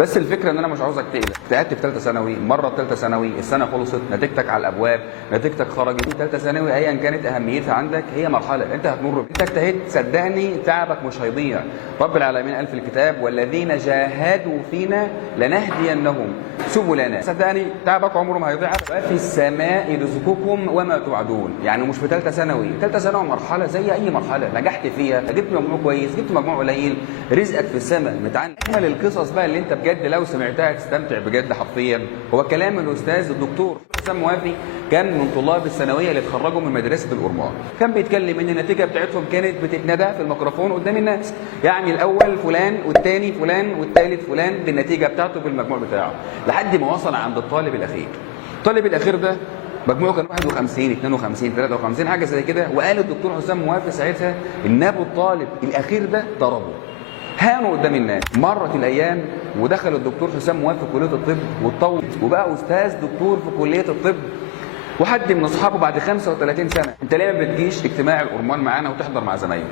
بس الفكره ان انا مش عاوزك تقلق. اجتهدت في ثالثه ثانوي، مره في ثالثه ثانوي، السنه خلصت، نتيجتك على الابواب، نتيجتك خرجت. ثالثه ثانوي ايا كانت اهميتها عندك هي مرحله انت هتمر بيها. انت اجتهدت، صدقني تعبك مش هيضيع. رب العالمين قال في الكتاب: والذين جاهدوا فينا لنهدينهم سبلنا. صدقني تعبك عمره ما هيضيع. وفي السماء رزقكم وما توعدون. يعني مش في ثالثه ثانوي، ثالثه ثانوي مرحله زي اي مرحله نجحت فيها، جبت مجموع كويس، جبت مجموع قليل، رزقك في السماء متعن. اجمل القصص بقى اللي انت بجد لو سمعتها تستمتع بجد حرفيا هو كلام الاستاذ الدكتور حسام موافي. كان من طلاب الثانويه اللي اتخرجوا من مدرسه الأورمان. كان بيتكلم ان النتيجه بتاعتهم كانت بتتندى في الميكروفون قدام الناس، يعني الاول فلان والثاني فلان والثالث فلان بالنتيجه بتاعته بالمجموع بتاعه، لحد ما وصل عند الطالب الاخير. الطالب الاخير ده مجموعه كان 51 52 53 حاجه زي كده. وقال الدكتور حسام موافي ساعتها ان ابو الطالب الاخير ده ضربه، هانوا قدام الناس. مرت الايام ودخل الدكتور حسام موافي كليه الطب واتطور وبقى استاذ دكتور في كليه الطب. وحد من اصحابه بعد 35 سنه: انت ليه ما بتجيش اجتماع الأورمان معانا وتحضر مع زمايلك؟